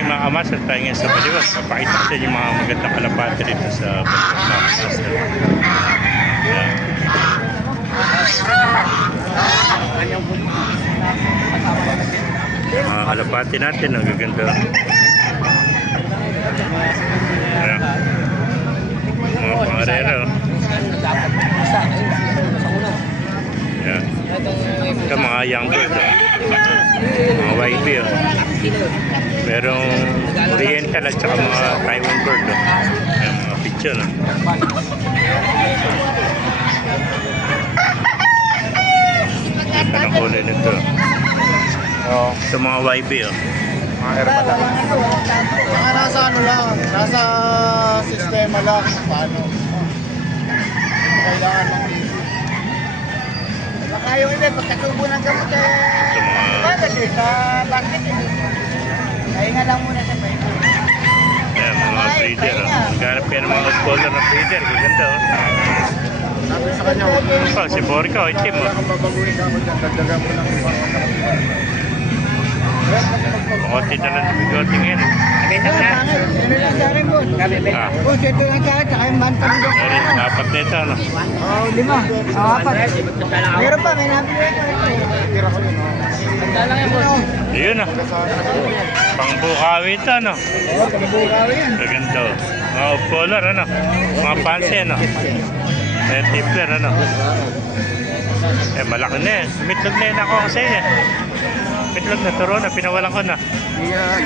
morning mga kamas at tayo ngayon sa Baliwag. Papakita ko sa inyo yung mga magandang kalapati rito sa Baliwag mga kamas. Yan. Mga kalapati natin, ang gaganda. Yan. Mga pangarera. Yan. Ito mga young bird. Mga YB. Merong oriental at saka mga Taiwan bird. Yan, mga picture. Ganda ng kulay nito. Ito mga YB. Mga hermata. Mga nasa ano lang, nasa sistema lang. Paano? Kailangan ng baka yung iba, pagkatubo ng gamot bagay sa bakit kahinga lang muna sa paito. Yan, mga breeder. Naghanap yan ng mga scholar na breeder. Ganda. Sabi sa kanya, huwag mo. Si Borka, itim. Wala kang babaguhin ka mo dyan, dagdagan mo ng ibang Konti na lang bigote ngayon. Ano lang sa akin, boss? Boss, ito lang sa akin, saka yung bantang doon. Apat na ito, ano? Oo, 5. Apat. Meron pa, may nabili ito. Tira ko yun, lang yan, boss. Yun, ah. Pangbukawi ito, ano? Oo, pagbukawi yan. Gaganda. Mga off-color, ano? Mga fancy, ano? Tipler, ano? Malaki na eh. Mitlog na yun ako kasi eh. Mitlog na, turo na, pinawalan ko na. Yeah,